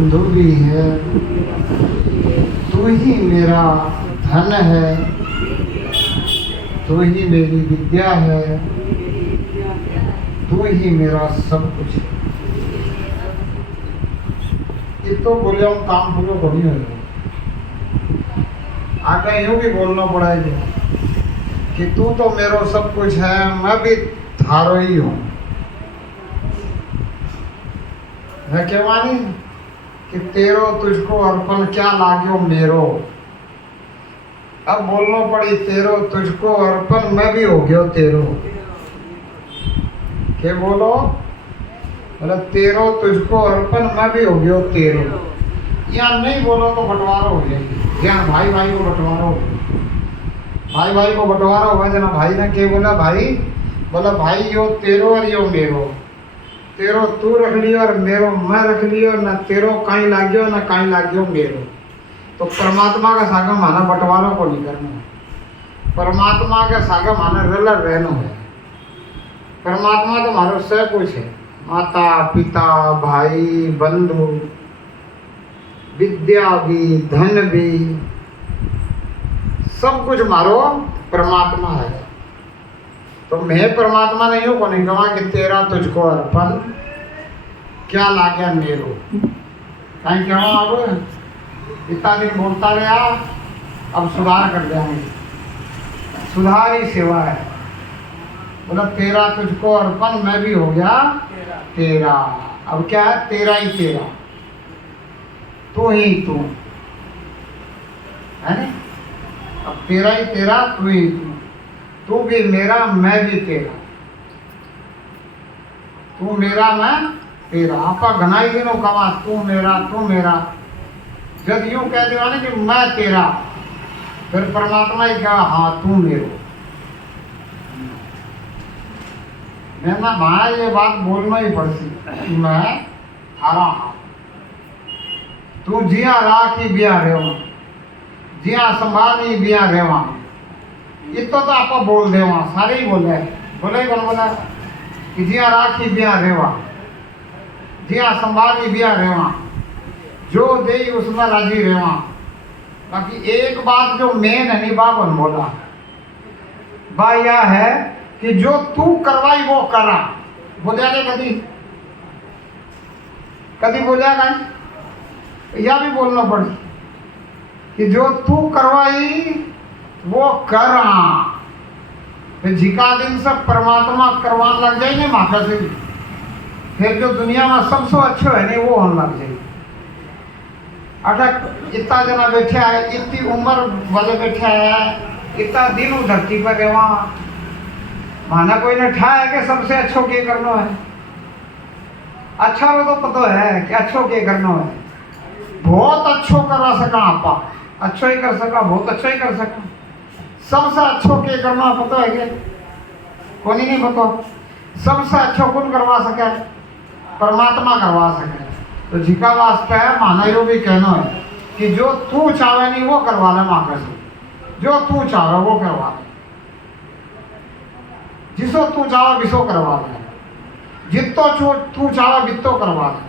बंधु भी है, तू ही मेरा धन है, तू ही मेरी विद्या है, तू ही मेरा सब कुछ है। ये तो बोले हम काम पूरा थोड़ी हो आगे यूँ भी बोलना पड़ेगा कि तू तो मेरा सब कुछ है, मैं भी थारो ही हूँ। है क्या मानी कि तेरो तुझको अर्पण क्या लाग्यो मेरो। अब बोलना पड़ी तेरो तुझको अर्पण मैं भी हो गयो तेरो। क्या बोलो? मतलब तेरो तुझको अर्पण मैं भी हो गयो तेरो। यहाँ नहीं बोलो तो बंटवारा हो जाएगी। जहाँ भाई भाई को बंटवारा हो, भाई भाई को बंटवारा होगा। जना भाई ने क्या बोला? भाई बोला भाई यो तेरो और यो मेरो। तेरो तू रख लियो और मेरो मैं रख लियो, ना तेरो कहीं लाग्यो ना कहीं लाग्यो मेरो। तो परमात्मा का सागा माना बंटवारा को नहीं करना है। परमात्मा का सागा माना रला रहना है। परमात्मा तो हमारा सब कुछ है, माता पिता भाई बंधु विद्या भी धन भी सब कुछ मारो परमात्मा है। तो मैं परमात्मा नहीं हूँ को नहीं कहा कि तेरा तुझको अर्पण क्या लाग्या मेरो। कहीं क्या अब इतना दिन बोलता रहा, अब सुधार कर जाएंगे। सुधार ही सेवा है। बोला तेरा तुझको अर्पण मैं भी हो गया तेरा। अब क्या है? तेरा ही तेरा, तू ही तू है ना। अब तेरा ही तेरा, तू ही तू। तू भी मेरा मैं भी तेरा, तू मेरा मैं तेरा। आपका घनाई दिनों कमा तू मेरा। जब यूं कह दिया ना कि मैं तेरा, फिर परमात्मा ही कहा हाँ तू मेरो। मैं ना भाई ये बात बोलना ही पड़ती। मैं थारा हाँ, तू जिया राख ही बिया रेवा, जिया संभाल ही बिया रेवा। इतो तो आपको बोल दे वहाँ सारे ही बोले ही बोला कि जिया राख ही बिया रेवा, जिया संभाल ही बिया रेवा, जो दे उसमें राजी रेवा। बाकी एक बात जो मेन है नहीं बाबन बोला बा यह है कि जो तू करवाई वो करा। बोलिया कभी कभी बोलिया कहीं यह भी बोलना पड़ी कि जो तू करवाई वो करा। फिर झिका दिन से परमात्मा करवाने लग जाए नहीं माथा से, फिर जो दुनिया में सबसे अच्छो है नहीं वो होने लग जाए। अटक इतना जना बैठे है, इतनी उम्र वाले बैठे है, इतना दिन उस धरती पर रेवा, माना कोई ने ठा है कि सबसे अच्छो के करना है। अच्छा वो तो पता है कि अच्छो के करना है। बहुत अच्छो करवा सका आपा, अच्छो ही कर सका, बहुत अच्छा ही कर सका। सबसे अच्छो के करना पता है क्या? कौन ही नहीं पता। सबसे अच्छो कौन करवा सके? परमात्मा करवा सके। तो झिका वास्ते है माना यो भी कहना है कि जो तू चाहे नहीं वो करवा ले माँ से, जो तू चाहे वो करवा ले, जिसो तू चाहे विसो करवा ले, जितो तू चाहे बितो करवा ले।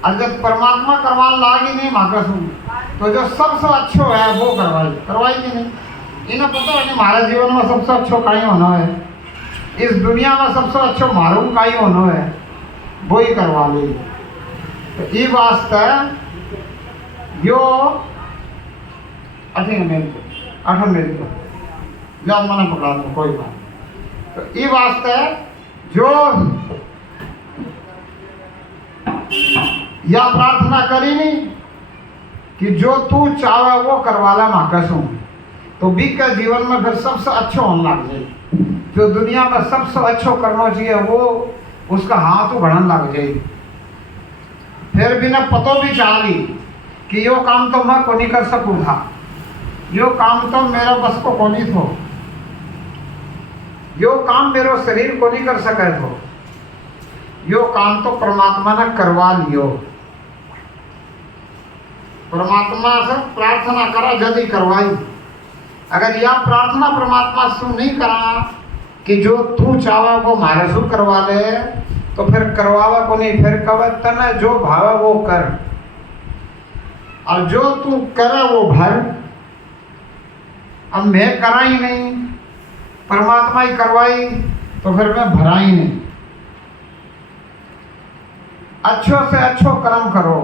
और जब परमात्मा करवाने लागी नहीं माँ से, तो जो सबसे अच्छो है वो करवाई कि नहीं। इन्हें पता है कि हमारे जीवन में सबसे अच्छो कहीं होना है, इस दुनिया में सबसे अच्छो मालूम कहीं होना है, वो ही करवा ले। तो ये वास्ते यो 8 मिनट जाओ मना पकड़ा दो कोई बात। तो ये वास्ते जो या प्रार्थना करी नहीं कि जो तू चाहे वो करवा ला माकसू, तो बीक का जीवन में फिर सबसे अच्छो होने लग जाए। जो दुनिया में सबसे अच्छो करना चाहिए वो उसका हाथ उघड़न लग जाए। फिर भी ना पतो भी चाली कि यो काम तो मैं को नहीं कर सकूँ था, यो काम तो मेरा बस को नहीं थो, यो काम मेरे शरीर को नहीं कर सके थो, यो काम तो परमात्मा ने करवा लियो। परमात्मा से प्रार्थना करा जल्दी करवाई। अगर यह प्रार्थना परमात्मा से नहीं करा कि जो तू चाहे वो हमारे से करवा ले, तो फिर करवावा को नहीं, फिर कव तने जो भावे वो कर, और जो तू करे वो भर। अब मैं करा ही नहीं, परमात्मा ही करवाई, तो फिर मैं भरा ही नहीं। अच्छो से अच्छो कर्म करो,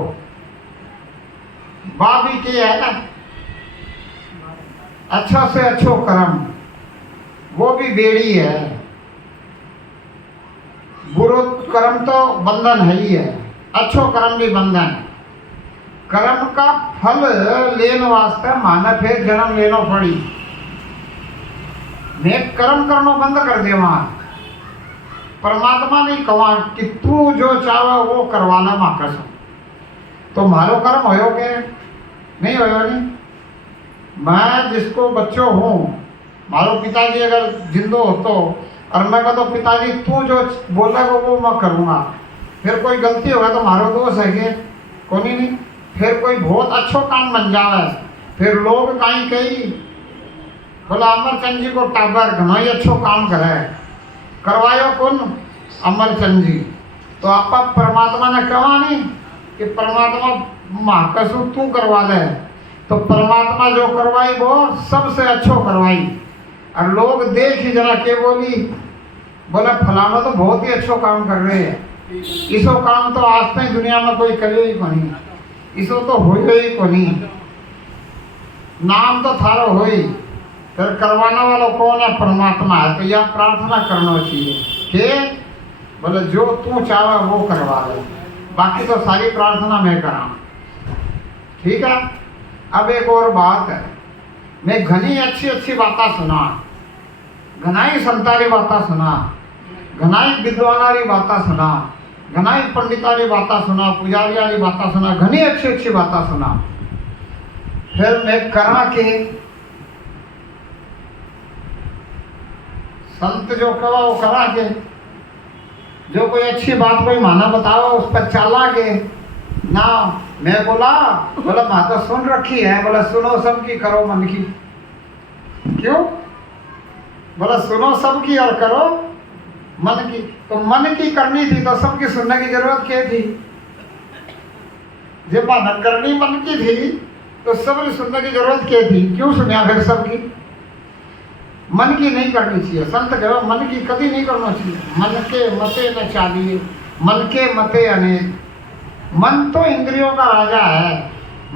बाबी की है ना, अच्छो से अच्छो कर्म, वो भी बेड़ी है। बुरो कर्म तो बंधन है ही है, अच्छो कर्म भी बंधन। कर्म का फल लेने वास्ते माने फिर जन्म लेनो पड़ी। मैं कर्म करनो बंद कर दे, वहां परमात्मा नहीं कहा कि तू जो चाहे वो करवाना मां कसम। तो मारो कर्म होयो के नहीं होयो नहीं। मैं जिसको बच्चों हूँ, मारो पिताजी अगर जिंदो हो तो, और मैं कहता पिताजी तू जो बोलेगा वो मैं करूँगा, फिर कोई गलती होगा तो मारो दोष है कि कोनी नहीं। फिर कोई बहुत अच्छो काम बन जावे, फिर लोग कहीं कही बोला अमरचंद जी को टाबर घना ही अच्छो काम करे, करवायो कौन? अमरचंद जी। तो आपा परमात्मा ने कहा नहीं कि परमात्मा महाकसु तू करवा ले, तो परमात्मा जो करवाई वो सबसे अच्छो करवाई। और लोग देख ही जरा के बोली, बोला फलाना तो बहुत ही अच्छो काम कर रहे हैं, इसो काम तो आज तक दुनिया में कोई करे ही को नहीं, इसो तो हो ही को नहीं, नाम तो थारो हो ही, फिर करवाने वाला कौन है? परमात्मा है। तो यह प्रार्थना करना चाहिए कि बोले जो तू चाहे वो करवा ले, बाकी तो सारी प्रार्थना मैं करा। ठीक है। अब एक और बात है, मैं घनी अच्छी अच्छी बातें सुना, घनाई संतारी बातें सुना, घनाई विद्वानारी बातें सुना, घनाई पंडितारी बातें सुना, पुजारियारी बातें सुना, घनी अच्छी अच्छी बातें सुना। फिर मैं करा के संत जो कहा वो करा के, जो कोई अच्छी बात कोई माना बताओ उस पर चला के ना। मैं बोला माता सुन रखी है, बोला सुनो सबकी करो मन की। क्यों? बोला सुनो सबकी और करो मन की। तो मन की करनी थी तो सबकी सुनने की जरूरत क्या थी? जब बात करनी मन की थी तो सबकी सुनने की जरूरत क्या थी? क्यों सुनिया फिर सबकी? मन की नहीं करनी चाहिए। संत कहो मन की कभी नहीं करना चाहिए। मन के मते न चालिए, मन के मते अनेक। मन तो इंद्रियों का राजा है,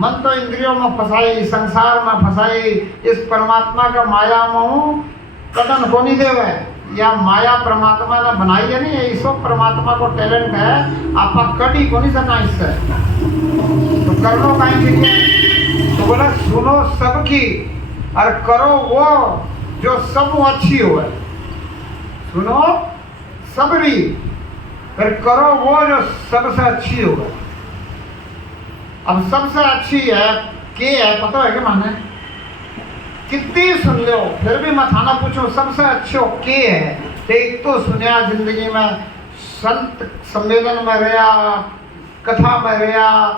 मन तो इंद्रियों में फंसाई, संसार में फंसाई, इस परमात्मा का माया में कदम को नहीं देवे। या माया परमात्मा ने बनाई है नहीं, ये सब परमात्मा को टैलेंट है, आप कभी को नहीं सका इससे। तो कर लो कहीं चाहिए। तो बोला सुनो सबकी और करो वो जो सब अच्छी हो। सुनो सबरी फिर करो वो जो सबसे अच्छी हो। अब सबसे अच्छी है के है पता है क्या माने? कितनी सुन लो फिर भी मैं थाना पूछूं सबसे अच्छो के है। तो एक तो सुनिया जिंदगी में, संत सम्मेलन में रहा, कथा में रहा,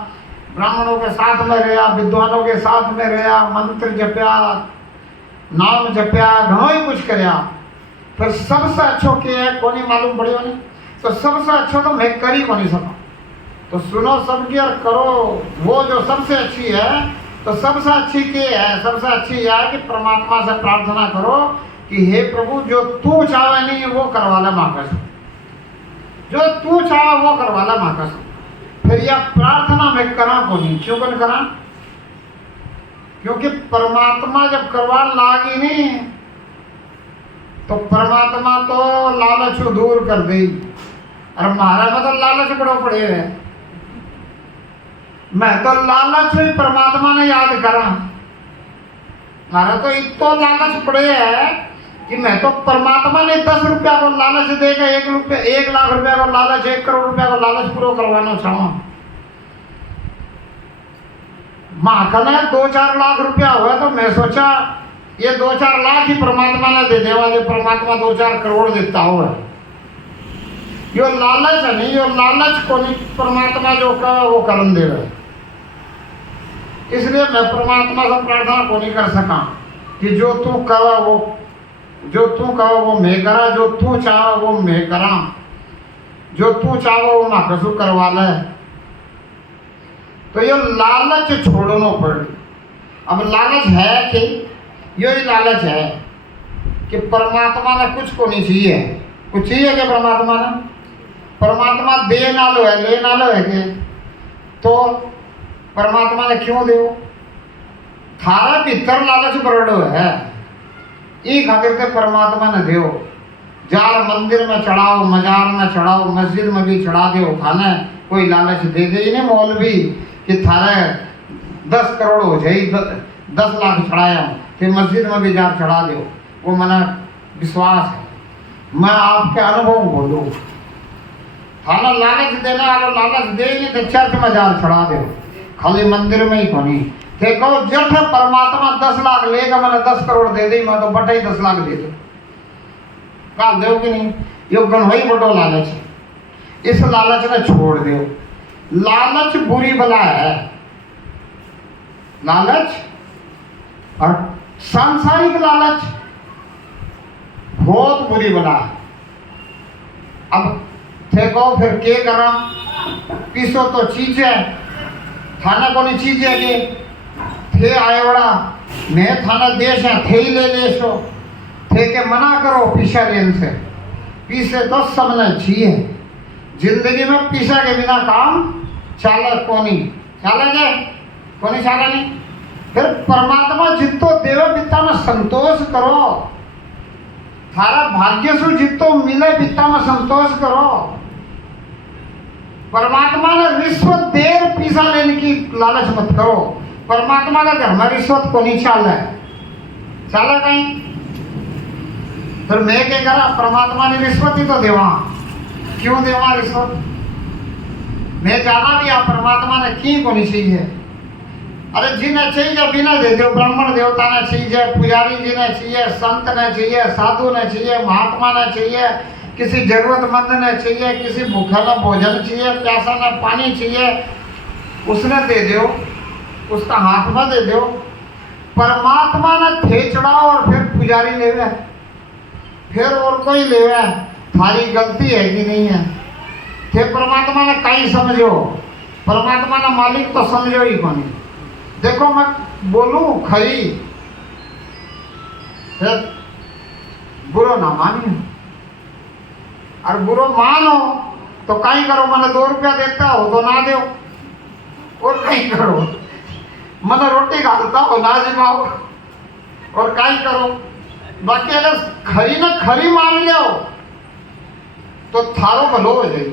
ब्राह्मणों के साथ में रहा, विद्वानों के साथ में रहा, मंत्र जपया, नाम जपया, घणो ही कुछ करया। फिर सबसे अच्छो के है को नहीं मालूम पड़ियो नहीं। तो सबसे अच्छो तो मैं कर ही को नहीं सका। तो सुनो सबकी और करो वो जो सबसे अच्छी है। तो सबसे अच्छी के है? सबसे अच्छी यह है कि परमात्मा से प्रार्थना करो कि हे प्रभु जो तू चाहे नहीं वो करवा ले माँ कसम, जो तू चाहे वो करवा ले माँ कसम। फिर यह प्रार्थना मैं करा को नहीं। क्यों कर करा? क्योंकि परमात्मा जब करवा लागी नहीं तो परमात्मा तो लालच दूर कर दी। और महाराज में तो लालच बड़ो पड़े है। मैं तो लालच ही परमात्मा ने याद करा। मारा तो इतो लालच पड़े है कि मैं तो परमात्मा ने 10 रुपया को लालच देगा, 1 लाख रुपया को लालच, 1 करोड़ रुपया को लालच पूरा करवाना चाहूँ। माखना 2-4 लाख रुपया हुआ तो मैं सोचा ये 2-4 लाख ही परमात्मा ने दे देवा, जो परमात्मा 2-4 करोड़ देता हो। यो लालच है नहीं, यो लालच को नहीं परमात्मा जो कहा वो करन दे रहे। इसलिए मैं परमात्मा से प्रार्थना को नहीं कर सका कि जो तू कहा वो, जो तू कहा वो मैं करा, जो तू चाहा वो मैं करा। जो तू चाहो वो मां कसू करवा ले। तो ये लालच छोड़नो पड़े। अब लालच है कि यही लालच है कि परमात्मा ने कुछ को नहीं चाहिए। कुछ चाहिए क्या परमात्मा ने? परमात्मा दे ना लो है, ले ना लो है के? तो परमात्मा ने क्यों दे? थारा भीतर लालच बरड़ो है, ई खातिर से परमात्मा ने दो। जार मंदिर में चढ़ाओ, मजार में चढ़ाओ, मस्जिद में भी चढ़ा दो, थाने कोई लालच दे दे नहीं मौलवी कि थारे 10 करोड़ हो जाए, 10 लाख चढ़ाया फिर मस्जिद में भी जार चढ़ा दो। वो मना विश्वास है। मैं आपके अनुभव बोलूँ, थाना लालच देने वाला लालच दे नहीं तो चर्च में जार चढ़ा दो, खाली मंदिर में ही कोनी। देखो जठ परमात्मा 10 लाख लेगा, मैंने 10 करोड़ दे दी, मैं तो बटे ही 10 लाख दे दो। काल दो कि नहीं? यो गणवई बड़ो लालच है। इस लालच ने छोड़ दो। लालच बुरी बला है। लालच और सांसारिक लालच बहुत बुरी बला है। अब देखो फिर के करा? पीसो तो चीज है, थाना कोनी चीज है कि थे आए बड़ा मैं थाना देश है थे ही ले ले सो थे के मना करो पीछा लेन से। पीछे तो सबने चाहिए। जिंदगी में पीछा के बिना काम चाले कोनी चाले जाए, कोनी चाले नहीं। फिर परमात्मा जितो देव पिता में संतोष करो। थारा भाग्य से जितो मिले पिता में संतोष करो। परमात्मा ने रिश्वत देर पीछा लेने की लालच मत करो। परमात्मा का घर में रिश्वत को नहीं चाले कहीं। फिर मैं क्या करा? परमात्मा ने रिश्वत ही तो देवा। क्यों देवा रिश्वत? मैं जाना भी आप परमात्मा ने की को नहीं चाहिए। अरे जिन्हें चाहिए बिना दे दो। ब्राह्मण देवता ने चाहिए, पुजारी जी ने चाहिए, संत ने चाहिए, साधु ने चाहिए, महात्मा ने चाहिए, किसी जरूरतमंद ने चाहिए, किसी भूखा ने भोजन चाहिए, प्यासा ने पानी चाहिए, उसने दे दो, उसका हाथ में दे दो। परमात्मा ने थे चढ़ाओ और फिर पुजारी लेवे, फिर और कोई लेवे। थारी गलती है कि नहीं है? थे परमात्मा ने कहीं समझो, परमात्मा ने मालिक तो समझो ही कौन। देखो मैं बोलूं खरी, बुरो ना मानियो, और बुरो मानो तो कहीं करो। मैंने 2 रुपया देता हो तो ना दो, और कहीं करो। मैंने रोटी खाता हो ना जिमाओ, और कहीं करो। बाकी अगर खरी ना खरी मान लो तो थारो भलो हो जाए।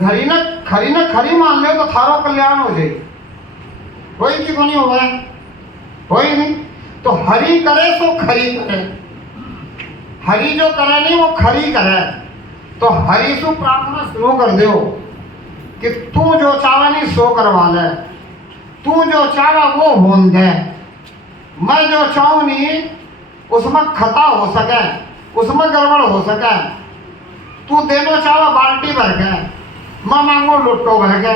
खरी ना खरी मान लो तो थारो कल्याण हो जाए। कोई की को नहीं होगा, कोई नहीं। तो हरि करे सो खरी करे। हरि जो करे नहीं वो खरी करे। तो हरि सु प्रार्थना शुरू कर दो कि तू जो चावा नहीं सो करवा ले, तू जो चावा वो होन दे। मैं जो चाहूं नहीं उसमें खता हो सके, उसमें गड़बड़ हो सके। तू देनो चावा बाल्टी भर के, मैं मांगो लुट्टो भर के।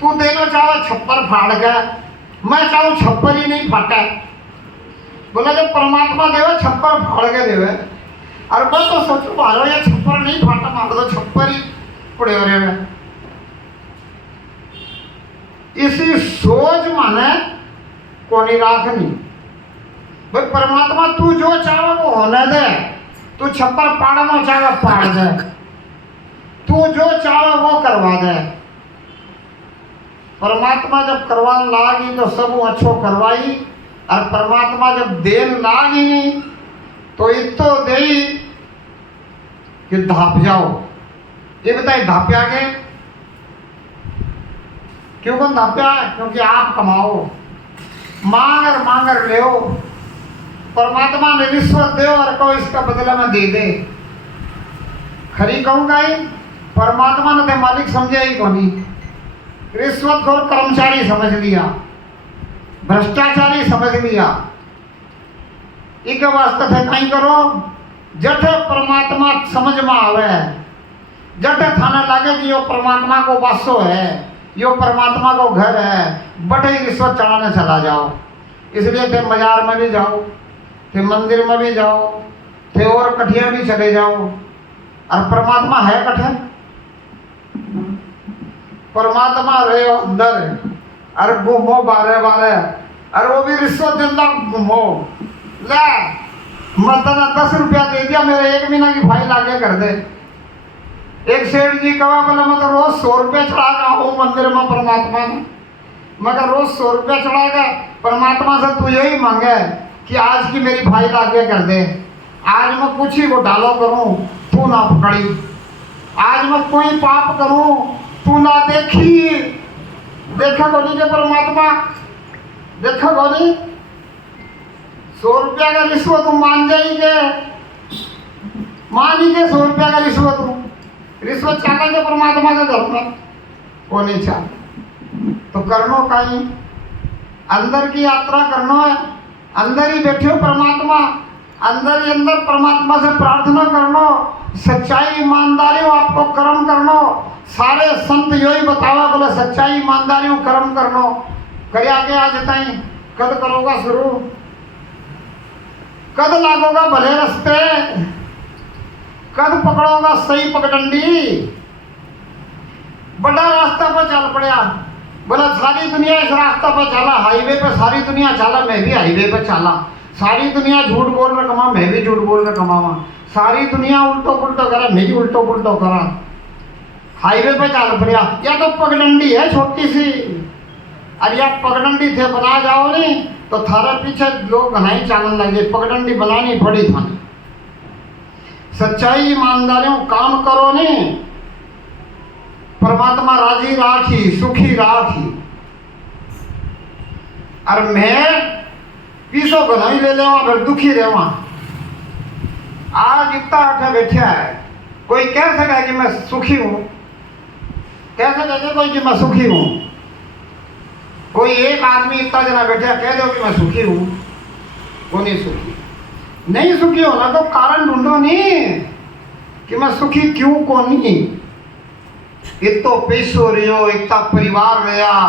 तू देनो चाहो छप्पर फाड़ के, मैं चाहूँ छप्पर ही नहीं फाटे। बोला जब परमात्मा देवे छप्पर फाड़ के देवे। और बस तो सोचो मारो ये छप्पर नहीं फाटा, मार दो छप्पर ही पड़े हो रहे हैं। इसी सोच माने को नहीं राखनी। भाई परमात्मा तू जो चाहो वो होने दे। तू छप्पर पाड़ना चाहे पाड़ दे, तू जो चाहे वो करवा दे। परमात्मा जब करवाने लागी तो सब अच्छो करवाई, और परमात्मा जब देन लागी नहीं तो इतो दे कि धाप जाओ। ये बताइए धाप्या के क्यों कौन धाप्या? क्योंकि आप कमाओ, मांगर मांगर ले। परमात्मा ने रिश्वत दे और को इसका बदला में दे दे। खरी कहूंगा ही परमात्मा ने तो मालिक समझे ही कोनी। रिश्वतखोर कर्मचारी समझ लिया, भ्रष्टाचारी समझ लिया। एक वास्ते थे कहीं करो जठ परमात्मा समझ में आवे, जठ थाने लगे कि यो परमात्मा को वासो है, यो परमात्मा को घर है, बटे ही रिश्वत चढ़ाने चला जाओ। इसलिए थे मजार में भी जाओ, थे मंदिर में भी जाओ, थे और कठिया भी चले जाओ। और परमात्मा है कठिन, परमात्मा रहे हो अंदर और घूमो बारे बारे, और वो भी रिश्वत देता घूमो। ले मतलब 10 रुपया दे दिया, मेरे 1 महीना की फाइल आगे कर दे। एक सेठ जी कहा बोला मैं तो रोज 100 रुपया चढ़ागा हूँ मंदिर में परमात्मा ने, मगर रोज 100 रुपया चढ़ागा परमात्मा से तू यही मांगे कि आज की मेरी फाइल आगे कर दे। आज मैं कुछ ही घोटालो करूं तू ना पकड़ी, आज मैं कोई पाप करूं तू ना देखी। देखा गोली के परमात्मा, देखा गोली 100 रुपया का रिश्वत मान जाएंगे, मान लीजिए 100 रुपया का रिश्वत चाहता के परमात्मा के घर में वो नहीं चाहता। तो करनो कहीं अंदर की यात्रा करना है, अंदर ही बैठे हो परमात्मा, अंदर ही अंदर परमात्मा से प्रार्थना करनो, सच्चाई ईमानदारी आपको कर्म करनो। सारे संत यही बतावा बोले सच्चाई ईमानदारी कर्म करनो। करे आगे आज ताई कद करोगा शुरू, कद लागोगा भले रास्ते, कद पकड़ोगा सही पगडंडी। बड़ा रास्ता पर चल पड़ा, बोला सारी दुनिया इस रास्ता पर चला, हाईवे पे सारी दुनिया चला, मैं भी हाईवे पे चला। सारी दुनिया झूठ बोल रहा कमा, मैं भी झूठ बोल रहा कमावा। सारी दुनिया उल्टो पुल्टो करा, मैं भी उल्टो पुल्टो करा। हाईवे पे चल पड़ा, या तो पगडंडी है छोटी सी, और या पगडंडी थे बना जाओ नहीं तो थारा पीछे लोग घनाई चालन लगे, पगडंडी बनानी पड़ी था। सच्चाई ईमानदारियों काम करो नहीं, परमात्मा राजी राखी सुखी राखी। और मैं पीसो घनाई ले लेवा फिर दुखी रहवा। आज इतना आठा बैठा है, कोई कह सके कि मैं सुखी हूं, कह सके कोई कि मैं सुखी हूं? कोई एक आदमी इतना जना बैठा कह दो कि मैं सुखी हूं? वो नहीं सुखी। नहीं सुखी होना तो कारण ढूंढो नहीं कि मैं सुखी क्यों को नहीं। इतो पैसो रहो, इतना परिवार रहा,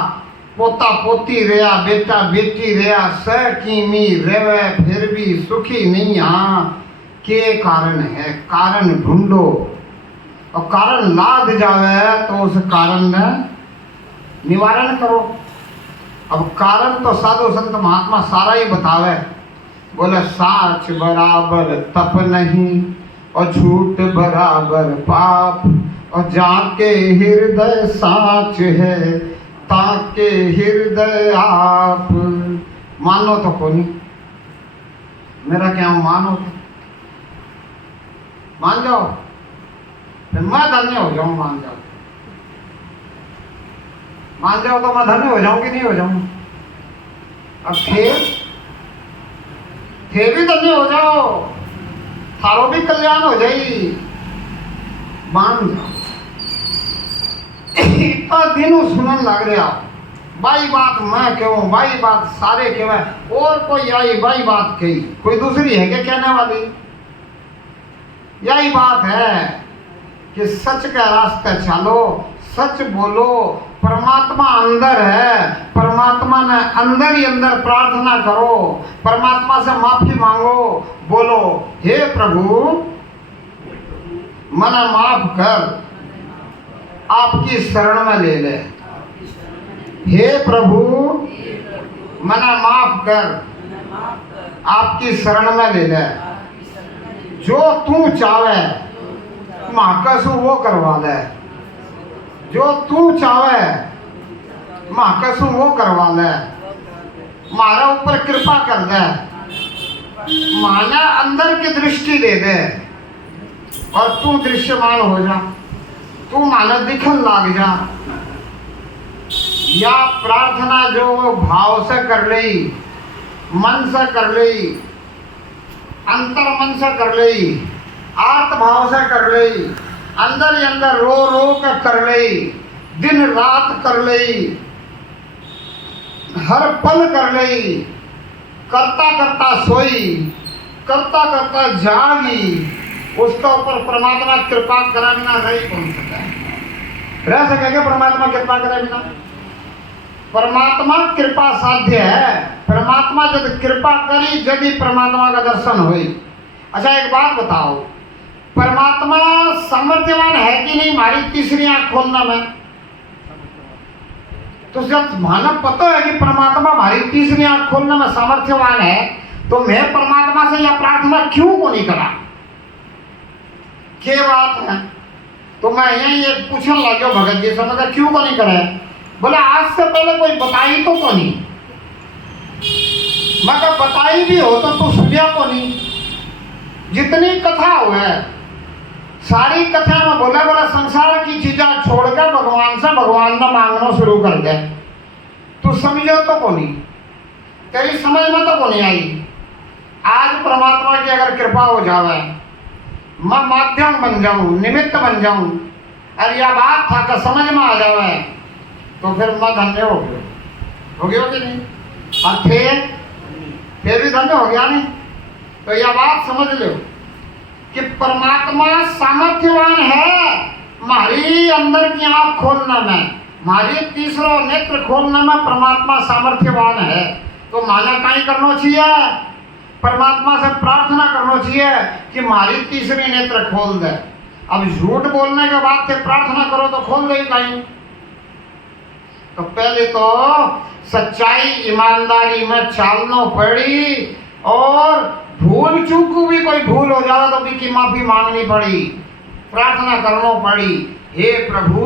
पोता पोती रहा, बेटा बेटी रहा, सह कीमी रहे, फिर भी सुखी नहीं। हाँ के कारण है, कारण ढूंढो और कारण लाद जावे तो उस कारण में निवारण करो। अब कारण तो साधु संत महात्मा सारा ही बतावे, बोले साच बराबर तप नहीं और झूठ बराबर पाप, और जाके हृदय साच है ताके हृदय आप। मानो तो कोनी, मेरा क्या मानो तो मान जाओ, फिर मैं धन्य हो जाऊं। मान जाओ, मान जाओ तो मैं धन्य हो जाऊं कि नहीं हो जाऊं? अब फिर भी धन्य हो जाओ, थारो भी कल्याण हो जाई। मान जाओ। इतना दिनों सुनन लग रहा, बाई बात मैं कहूँ, बाई बात सारे कहवे, और कोई आई बाई बात कही, कोई दूसरी है क्या कहने वाली? यही बात है कि सच का रास्ते चलो, सच बोलो। परमात्मा अंदर है, परमात्मा ने अंदर ही अंदर प्रार्थना करो, परमात्मा से माफी मांगो, बोलो हे प्रभु मना माफ कर, आपकी शरण में ले ले। हे प्रभु मना माफ कर, आपकी शरण में ले ले। जो तू चाहे महाकसु वो करवा ले, जो तू चाहे महाकसु वो करवा ले। मारा ऊपर कृपा कर दे, माना अंदर की दृष्टि दे दे और तू दृश्यमान हो जा, तू माना दिखन लाग जा। या प्रार्थना जो भाव से कर ली, मन से कर ली, अंतर मन से कर ली, आत्म भाव से कर ली, अंदर ही अंदर रो रो कर ली, दिन रात कर ली, हर पल कर ली, करता करता सोई, करता करता जागी, उसका ऊपर परमात्मा कृपा करे बिना नहीं पहुंच सका। रह सकेगा परमात्मा कृपा करे बिना? परमात्मा कृपा साध्य है। परमात्मा जब कृपा करी जब ही परमात्मा का दर्शन हुई। अच्छा एक बात बताओ, परमात्मा सामर्थ्यवान है कि नहीं हमारी तीसरी आंख खोलना में? तो जब मानव पता है कि परमात्मा हमारी तीसरी आंख खोलने में सामर्थ्यवान है, तो मैं परमात्मा से यह प्रार्थना क्यों को नहीं करा? क्या बात है? तो मैं यही एक पूछने लगे भगत जी से, मैं क्यों को नहीं करे? बोले आज से पहले कोई बताई तो नहीं। मैं कहा बताई भी हो तो तू सुनिया को नहीं। जितनी कथा हुए सारी कथा में बोला संसार की चीजें छोड़कर भगवान से भगवान ने मांगना शुरू कर दे। तू समझो तो को नहीं, तेरी समझ में तो को नहीं आई। आज परमात्मा की अगर कृपा हो जावे, मैं माध्यम बन जाऊं, निमित्त बन जाऊं, और यह बात था कि समझ में आ जावे, तो फिर मैं धन्य हो गया कि नहीं? और फिर भी धन्य हो गया नहीं। तो यह बात समझ लो कि परमात्मा सामर्थ्यवान है हमारी अंदर की आंख खोलने में, हमारी तीसरा नेत्र खोलने में परमात्मा सामर्थ्यवान है। तो माना कहीं करना चाहिए, परमात्मा से प्रार्थना करना चाहिए कि हमारी तीसरी नेत्र खोल दे। अब झूठ बोलने के बाद से प्रार्थना करो तो खोल दे कहीं। तो पहले तो सच्चाई ईमानदारी में चालना पड़ी, और भूल चूक भी कोई भूल हो जाए तो भी की माफी मांगनी पड़ी, प्रार्थना करना पड़ी, हे प्रभु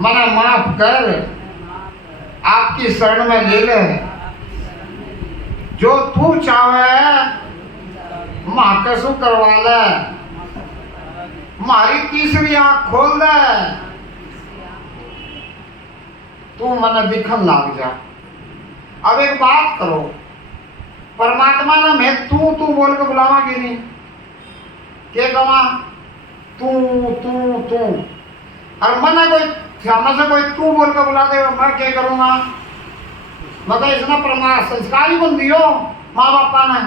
मना माफ कर, आपकी शरण में ले ले, जो तू चाहे मां कसू करवा ले, मारी तीसरी आंख खोल दे, तू मन दिखन लाग जा। अब एक बात करो, परमात्मा ने मैं तू बोल के बुलावा कि नहीं? क्या कहा? तू तू तू। और मना कोई सामने से कोई तू बोल के बुला दे, मैं क्या करूंगा? मतलब इसने परमात्मा संस्कार ही बन दियो माँ बापा ने,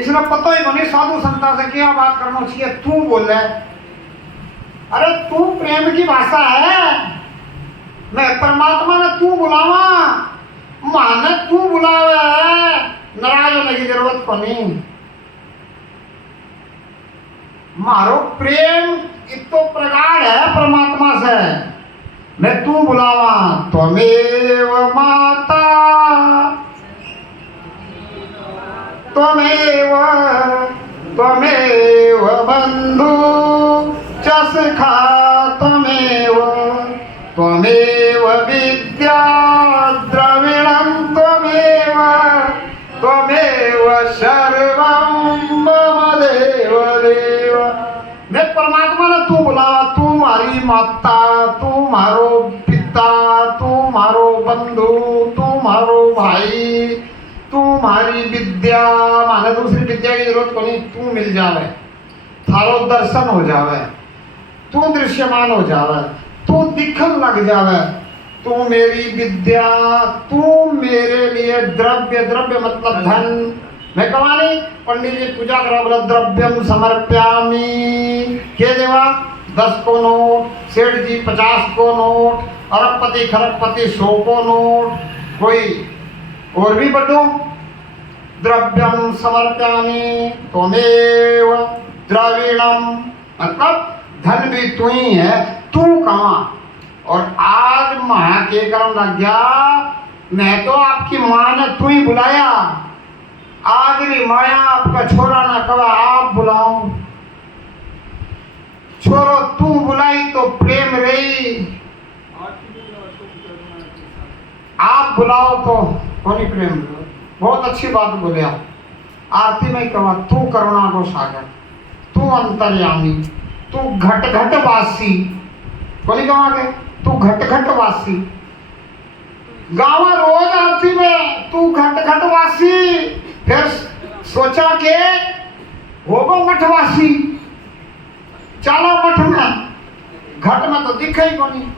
इसने पता ही बनी साधु संता से क्या बात करना चाहिए, तू बोले। अरे तू प्रेम की भाषा है, मैं परमात्मा ने तू बुलावा, माने तू बुलावे, नाराज होने की जरूरत को नहीं। मारो प्रेम इतो प्रगाढ़ है परमात्मा से, मैं तू बुलावा, त्वमेव माता त्वमेव त्वमेव बंधु च सखा त्वमेव त्वमेव विद्या द्रविणं त्वमेव त्वमेव सर्वं मम देव देव। मैं परमात्मा ने तू बुलावा, तू मारी माता, तू मारो पिता, तू मारो बंधु, तू मारो भाई, तू मारी विद्या, माने दूसरी विद्या की जरूरत को नहीं, तू मिल जावे, थारो दर्शन हो जावे, तू दृश्यमान हो जावे, तू दिखन लग जावे, तू मेरी विद्या, तू मेरे लिए द्रव्य, द्रव्य मतलब धन। मैं कमानी पंडित जी पूजा करा, बोला द्रव्यम समर्प्यामी, के देवा 10 को नोट, सेठ जी 50 को नोट, अरबपति खरबपति 100 को नोट, कोई और भी बढ़ो, द्रव्यम समर्प्यामी त्वमेव द्रविणम, मतलब धन भी तू ही है, तू कमा। और आज माया के कर्म लग गया, मैं तो आपकी माँ ने तू ही बुलाया, आज भी माया आपका छोरा ना कहा आप बुलाओ, छोरो तू बुलाई तो प्रेम रही, आप बुलाओ तो कोई प्रेम। बहुत अच्छी बात बोले आप। आरती में कहा तू करुणा को सागर, तू अंतर्यामी, तू घट घट वासी, कोई कहा के तू घट घट वासी, गावा रोज आरती में तू घट घट वासी, फिर सोचा के होगो मठवासी, चलो मठ में, घट में तो दिखे ही कोनी,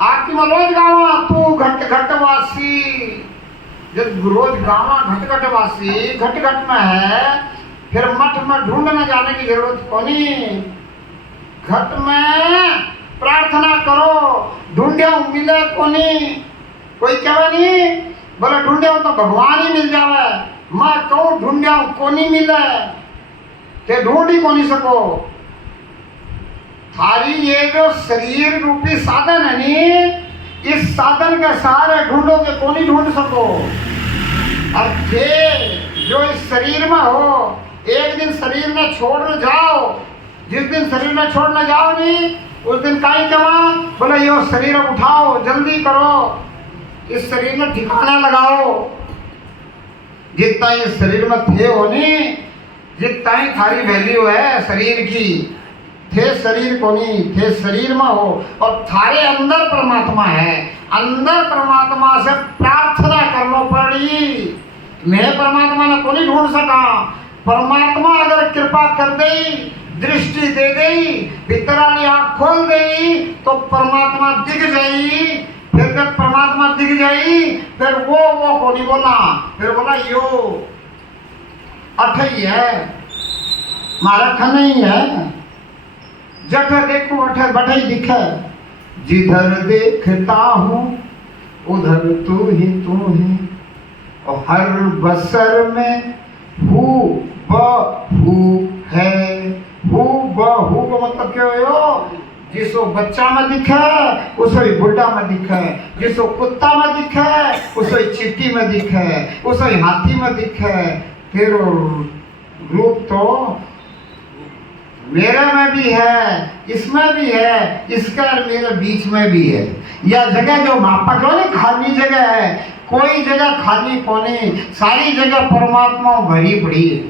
आरती में रोज गावा तू घट घट वासी, जब रोज गावा घट घट वासी, घट घट में है, फिर मठ में ढूंढने जाने की जरूरत कोनी, घट में प्रार्थना करो, ढूंढे मिले कोनी, कोई कहे नहीं, बोले ढूंढे हो तो भगवान ही मिल जावे, मैं कहूँ ढूंढिया को नहीं मिले, ते ढूंढ ही को नहीं सको। थारी ये जो शरीर रूपी साधन है नी, इस साधन के सहारे ढूंढोगे को नहीं ढूंढ सको। और थे जो इस शरीर में हो, एक दिन शरीर में छोड़ जाओ, जिस दिन शरीर में छोड़ने जाओ नहीं, उस दिन काई कमा बोले यो शरीर उठाओ, जल्दी करो, इस शरीर में ठिकाना लगाओ। जितना इस शरीर में थे हो नहीं, जितना ही थारी वैल्यू है शरीर की, थे शरीर को नहीं, थे शरीर में हो और थारे अंदर परमात्मा है। अंदर परमात्मा से प्रार्थना करना पड़ी। मैं परमात्मा ने को नहीं ढूंढ सका। परमात्मा अगर कृपा कर दे, दृष्टि दे दे, भीतराली आँख खोल दे, तो परमात्मा दिख जाई। फिर जब परमात्मा दिख जाई, फिर वो को नहीं बोला, फिर बोला यो अठई है, मारा खा नहीं है। जठ देखो अठ बढ़ई दिखे, जिधर देखता हूँ उधर तू ही और हर बसर में हु बहू है। हु बहू का मतलब क्या हो? जिसो बच्चा में दिखे उसो बुढ़ा में दिखे, जिसो कुत्ता में दिखे उसो चिट्टी में दिखे, उसो हाथी में दिखे। फिर रूप तो मेरे में भी है, इसमें भी है, इसका और मेरे बीच में भी है। यह जगह जो मापक हो, खाली जगह है, कोई जगह खाली कोनी, सारी जगह परमात्मा भरी पड़ी है,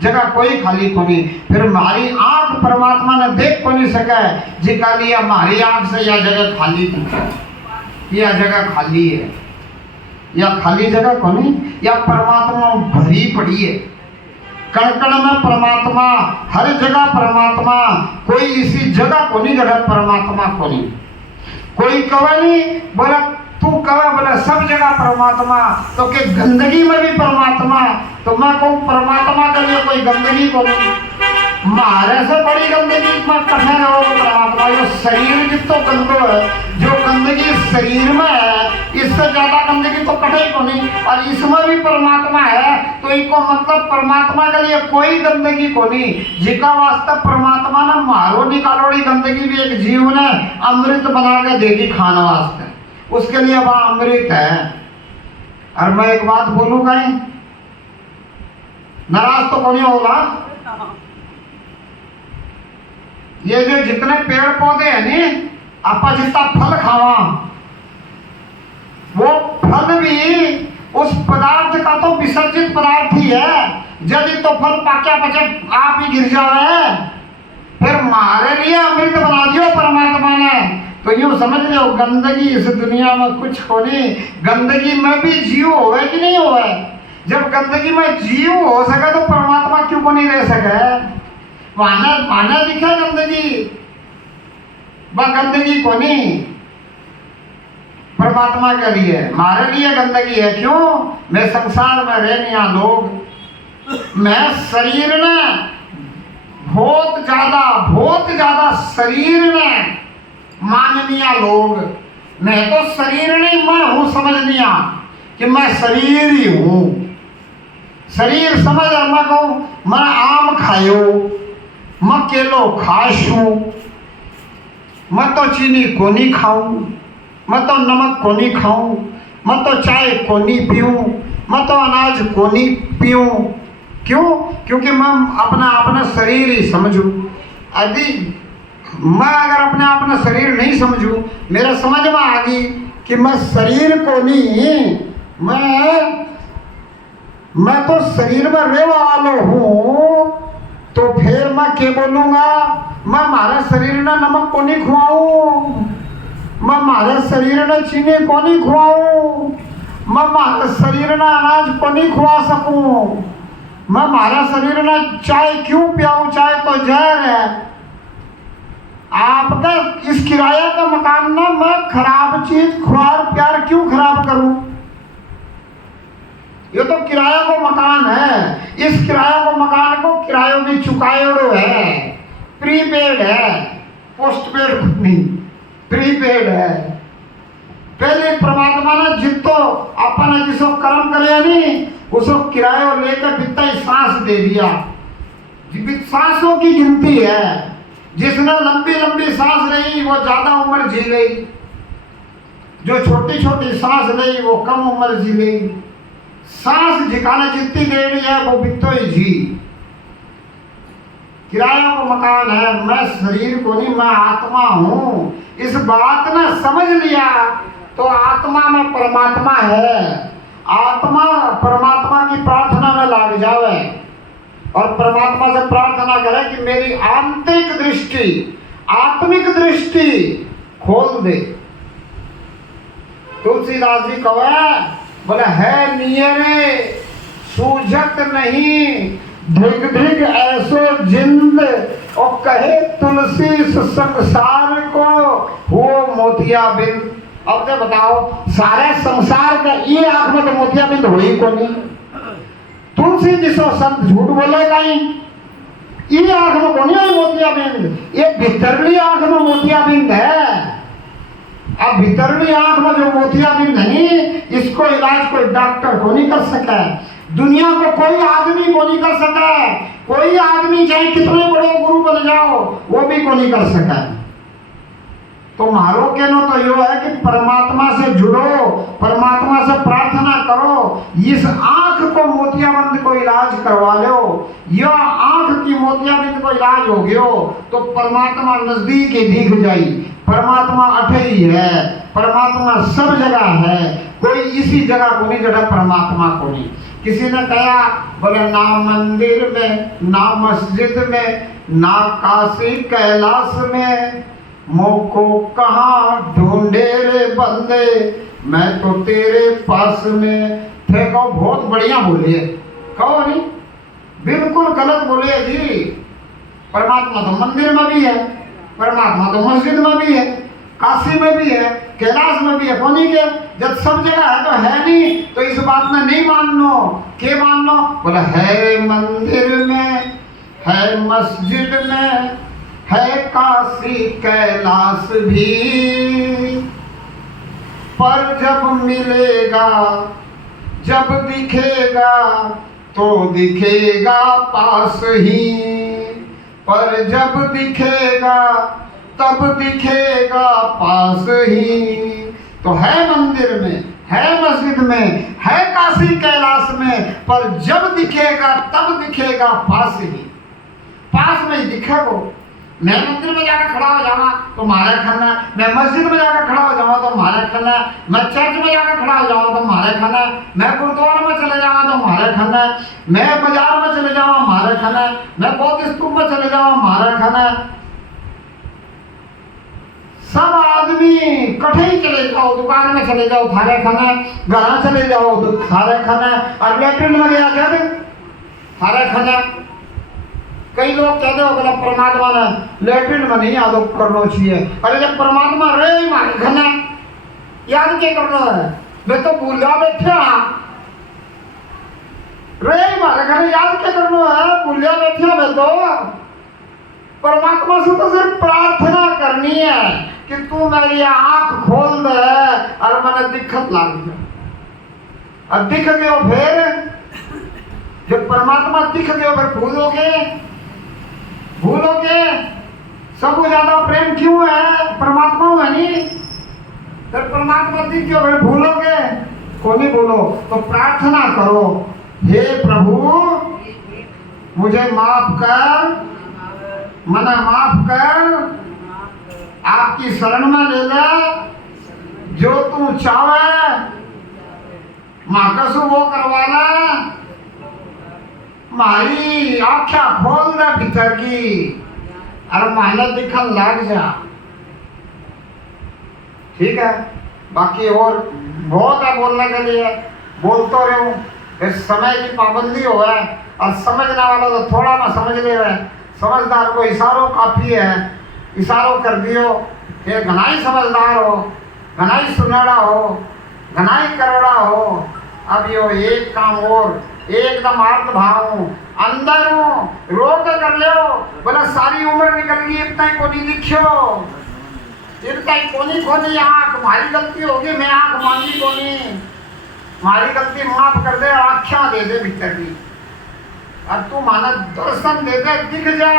जगह कोई खाली कोनी। फिर हमारी आंख परमात्मा ने देख को नहीं सके, जिका लिया हमारी आंख से यह जगह खाली दिखे, यह जगह खाली है, यह खाली जगह कोनी, यह परमात्मा भरी पड़ी है। कण कण में परमात्मा, हर जगह परमात्मा, कोई इसी जगह को नहीं जगह परमात्मा को नहीं। कोई कवे नहीं बोला तू कवे बोला सब जगह परमात्मा, तो के गंदगी में भी परमात्मा। तो मैं कहूँ परमात्मा के लिए कोई गंदगी को नहीं, मारे से बड़ी गंदगी में कठे रहो परमात्मा। जो शरीर जितो गंदो है, जो गंदगी शरीर में है, इससे ज्यादा गंदगी तो कठे को नहीं। और इसमें भी परमात्मा है, तो इनको मतलब परमात्मा के लिए कोई गंदगी को नहीं। जिका वास्ते परमात्मा ने मारो निकालोड़ी गंदगी भी एक जीव ने अमृत बना के दे दी खाने वास्ते, उसके लिए वह अमृत है। और मैं एक बात बोलूं, कहीं नाराज तो कौन होगा? ये जो जितने पेड़ पौधे हैं नी, आपा जितना फल खावा, वो फल भी उस पदार्थ का तो विसर्जित पदार्थ ही है। यदि तो फल पाक्या पचे आप ही गिर जावे, फिर मारे लिए अमृत बना दियो परमात्मा ने। तो यूं समझ लो गंदगी इस दुनिया में कुछ हो नहीं। गंदगी में भी जीव होवे कि नहीं होवे? जब गंदगी में जीव हो सके तो परमात्मा क्यों को नहीं रह सके? माना दिखे गंदगी, वह गंदगी को नहीं परमात्मा के लिए, हमारे लिए गंदगी है। क्यों? मैं संसार में रहनिया लोग, मैं शरीर ने बहुत ज्यादा शरीर ने माननिया लोग। मैं तो शरीर नहीं, मैं हूं समझ लिया कि मैं शरीर ही हूं। शरीर समझ, मैं कहूं मैं आम खायो, मैं केलो खाशू, मैं तो चीनी को नहीं खाऊं, मैं तो नमक को नहीं खाऊं, मैं तो चाय को नहीं पीऊं, मैं तो अनाज को नहीं पीऊं। क्यों? क्योंकि मैं अपना शरीर ही समझूं। यदि मैं अगर अपना शरीर नहीं समझूं, मेरा समझ में आ गई कि मैं शरीर को नहीं, मैं तो शरीर में रहने वाला हूँ, तो फिर मैं क्या बोलूँगा? मैं हमारे शरीर ने नमक को नहीं खुआऊँ, मैं हमारे शरीर ने चीनी को नहीं खुआऊँ, मैं हमारे शरीर ने अनाज को नहीं खुआ सकूँ, मैं हमारे शरीर ने चाय क्यों पियाऊँ? चाय तो जहर है। आपका इस किराया का मकान में मैं खराब चीज खुआर प्यार क्यों खराब करूं? ये तो किराया को मकान है। इस किराया को मकान को किरायों भी चुकायोड़ो है, प्रीपेड है, पोस्टपेड नहीं, प्रीपेड है। पहले ही परमात्मा ने जितो अपन जिसको कर्म करे नहीं उसको किराया लेकर बिता ही सांस दे दिया। सांसों की गिनती है, जिसने लंबी लंबी सांस ली वो ज्यादा उम्र जी गई, जो छोटी छोटी सांस ली वो कम उम्र जी गई। सांस झिकाने जितनी देरी है वो बितो ही जी। किराया को मकान है, मैं शरीर को नहीं, मैं आत्मा हूं। इस बात ने समझ लिया तो आत्मा में परमात्मा है। आत्मा परमात्मा की प्रार्थना में लाग जावे और परमात्मा से प्रार्थना करे कि मेरी आंतरिक दृष्टि, आत्मिक दृष्टि खोल दे। तुलसीदास जी कहे बोले है नियरे सूझत नहीं, धिग धिग ऐसो जिंद और कहे तुलसी संसार को हो मोतिया बिंद। अब तो बताओ सारे संसार का ये आंख में तो मोतिया बिंद हो ही को नहीं। तुलसी जिसो संत झूठ बोलेगा ही, ये आंख में को नहीं मोतिया बिंद, ये भीतरली आंख में मोतिया बिंद है। अब भीतरली आंख में जो मोतिया बिंद नहीं, इसको इलाज कोई डॉक्टर को नहीं कर सका, दुनिया को कोई आदमी को नहीं कर सका, कोई आदमी चाहे कितने बड़े गुरु बन जाओ वो भी को नहीं कर सका। तो मारो कहना तो यो है कि परमात्मा से जुड़ो, परमात्मा से प्रार्थना करो, इस आंख को मोतियाबिंद को इलाज करवा लो। यह आंख की मोतियाबिंद को इलाज हो गयो तो परमात्मा नजदीक ही दिख जाई। परमात्मा अठे ही है, परमात्मा सब जगह है, कोई इसी जगह को नहीं जगह परमात्मा को नहीं। किसी ने कहा बोले ना मंदिर में, ना मस्जिद में, ना काशी कैलाश में, मोको कहाँ ढूंढे रे बंदे, मैं तो तेरे पास में थे। कहो बहुत बढ़िया बोलिए, कहो नहीं बिल्कुल गलत बोलिए जी। परमात्मा तो मंदिर में भी है, परमात्मा तो मस्जिद में भी है, काशी में भी है, कैलाश में भी है, कौन के जब सब जगह है तो है नहीं। तो इस बात में नहीं माननो, के माननो बोला है मंदिर में, है मस्जिद में, है काशी कैलाश भी, पर जब मिलेगा, जब दिखेगा तो दिखेगा पास ही, पर जब दिखेगा तब दिखेगा पास ही। तो है मंदिर में, है मस्जिद में, है काशी कैलाश में, पर जब दिखेगा तब दिखेगा पास ही, पास में ही दिखे वो। मैं मंदिर में जाकर खड़ा हो जाऊंगा तो मारे खाना, मैं मस्जिद में जाकर खड़ा हो जाऊंगा तो मारे खाना, मैं चर्च में जाकर खड़ा हो जाऊंगा तो मारे खाना, मैं गुरुद्वारा में चले जाऊंगा तो मारे खाना, मैं बाजार में चले जाऊंगा मारे खाना, मैं बौद्ध स्तूप में चले जाऊंगा मारे खाना। सब आदमी कठे ही चले जाओ, दुकान में चले जाओ थारे खाना, घर चले जाओ थारे खाना, और लैट्रिन में गया क्या थारे खाना। कई लोग कहते हो बोला परमात्मा ने लैट्रिन में नहीं याद करना चाहिए। अरे जब परमात्मा रे मारे खाना याद क्या करना है, मैं तो भूला बैठा रे मारे खाना याद क्या करना है, भूलिया बैठा मैं तो। परमात्मा से तो सिर्फ प्रार्थना करनी है कि तू मेरी आंख खोल दे और मैंने दिक्कत लाग गया। और दिख गयो फिर जब परमात्मा दिख गयो फिर भूलोगे सबको ज्यादा प्रेम क्यों है, परमात्मा है नहीं। फिर परमात्मा दिख गयो फिर भूलोगे को नहीं बोलो। तो प्रार्थना करो, हे प्रभु मुझे माफ कर, मना माफ कर, आपकी शरण में ले ले, जो तू चाहे माकसु वो करवा ले, मारी आख्या खोल दे भीतर की और माला दिखन लग जा। ठीक है, बाकी और बहुत है बोलने के लिए, बोल तो रहे हूँ। इस समय की पाबंदी हो है और समझने वाला तो थोड़ा ना समझ ले रहे, समझदार को इशारों काफी है, इशारों कर दियो कि घनाई समझदार हो, घनाई सुनड़ा हो, घनाई करड़ा हो। अब यो एक काम और एकदम अर्थ भाव अंदर हूँ रोक कर ले, बोला सारी उम्र निकल गई इतना ही को नहीं दिखो, इतना ही कोनी खोनी आँख, मारी गलती होगी, मैं आँख मांगी कोनी, मारी गलती माफ कर दे, आख्या दे दे भीतर की, और तू माना दर्शन दे दे, दिख जा,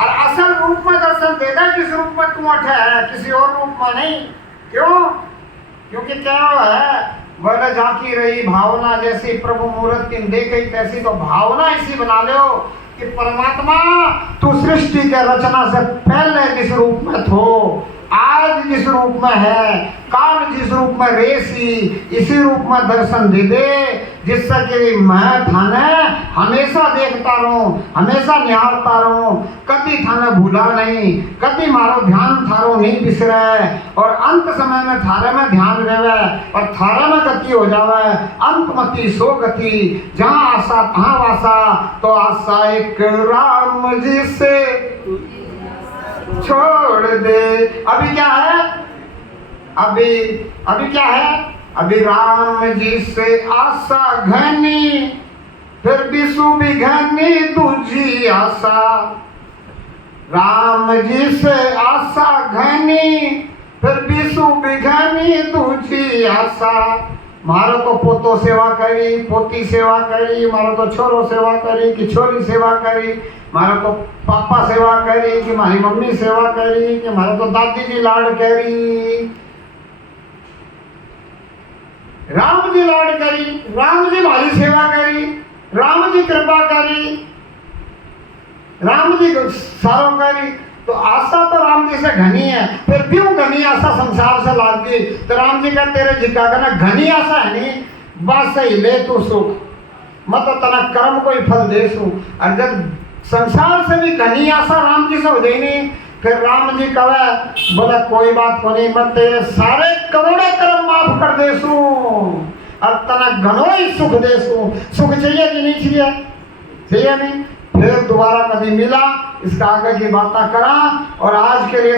और असल रूप में दर्शन दे दे, जिस रूप में तू अठे है, किसी और रूप में नहीं। क्यों? क्योंकि क्या है, बोले झांकी रही भावना जैसी, प्रभु मूर्त की देखी तैसी, तो भावना ऐसी बना लो कि परमात्मा तू सृष्टि के रचना से पहले जिस रूप में थो, आज जिस रूप में है, काल जिस रूप में रेसी, इसी रूप में दर्शन दे दे, जिससे कि मैं थाने हमेशा देखता रहूं, हमेशा निहारता रहूं, कभी थाने भूला नहीं, कभी मारो ध्यान थारो नहीं बिसरे, और अंत समय में थारे में ध्यान रहे, और थारे में गति हो जावे, अंतमति सो गति, जहां आशा तहां वासा, तो आशा एक राम जी से छोड़ दे। अभी क्या है, अभी क्या है, अभी राम जी से आशा घनी, फिर विषु भी घनी दूजी आशा, राम जी से आशा घनी, फिर विषु भी घनी दूजी आशा। मारो तो पोतो सेवा करी, पोती सेवा करी, मारो तो छोरो सेवा करी कि छोरी सेवा करी, मारो तो पापा सेवा करी कि मारी मम्मी सेवा करी, कि मारो तो दादी जी लाड करी, राम जी लाड करी, राम जी मारी सेवा करी, राम जी कृपा करी, राम जी सारो करी, तो आशा तो राम जी से घनी है, फिर क्यों घनी आशा संसार से लाग गई, तो राम जी का तेरे जिका करना घनी आशा है नहीं, बस सही ले तू सुख, मत तना कर्म कोई फल दे सू, और जब संसार से भी घनी आशा राम जी से हो गई नहीं, फिर राम जी कहे बोला कोई बात को नहीं, मत तेरे सारे करोड़े कर्म माफ कर दे सू, और तना घनो ही सुख दे सू। सुख चाहिए कि नहीं चाहिए? चाहिए नहीं। फिर दोबारा कभी मिला, इसका आगे की बातें करा, और आज के लिए